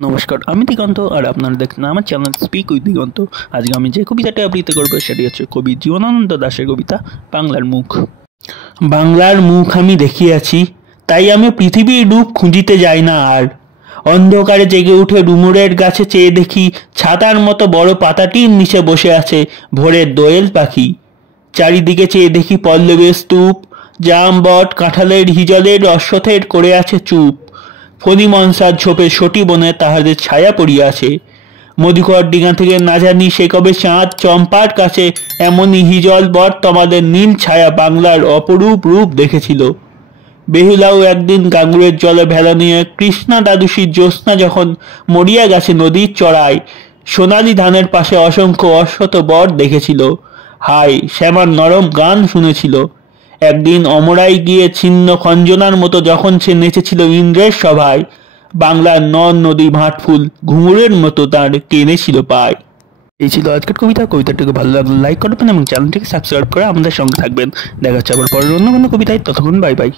নমস্কার, আমি দিগন্ত আর আপনারা দেখছেন আমার চ্যানেল স্পিক উইথ দিগন্ত। আজকে আমি যে কবিতাটি আবৃত্তি করব সেটি হচ্ছে কবি জীবনানন্দ দাশের কবিতা বাংলার মুখ। বাংলার মুখ আমি দেখিয়াছি, তাই আমি পৃথিবীর রূপ খুঁজিতে যাই না আর। অন্ধকারে জেগে উঠে ডুমুরের গাছে চেয়ে দেখি, ছাতার মতো বড় পাতাটির নিচে বসে আছে ভোরের দোয়েল পাখি। চারিদিকে চেয়ে দেখি পল্লবের স্তূপ, জাম বট কাঁঠালের হিজলের অশ্বথের করে আছে চুপ। ফণি মনসার ঝোপে সটি বনে তাহাদের ছায়া পড়িয়াছে। মধুকর ডিঙা থেকে না জানি সে কবে চাঁদ চম্পার কাছে এমনই হিজল বট তোমাদের নীল ছায়া বাংলার অপরূপ রূপ দেখেছিল। বেহুলাও একদিন গাঙ্গুরের জলে ভেলা নিয়ে কৃষ্ণা দাদুষীর জ্যোৎস্না যখন মরিয়া গেছে নদীর চড়ায়, সোনালি ধানের পাশে অসংখ্য অশ্বত বট দেখেছিল। হায়, শ্যামার নরম গান শুনেছিল। একদিন অমরাই গিয়ে ছিন্ন খঞ্জনার মতো যখন সে নেচেছিল ইন্দ্রের সভায়, বাংলার নদ নদী ভাটফুল ঘুঙুরের মতো তার কেনেছিল পায়। এই ছিল আজকের কবিতা। কবিতাটিকে ভালো লাগলে লাইক করবেন এবং চ্যানেলটিকে সাবস্ক্রাইব করে আমাদের সঙ্গে থাকবেন। দেখা হচ্ছে আবার পরের অন্য কোনো কবিতায়। ততক্ষণ বাই বাই।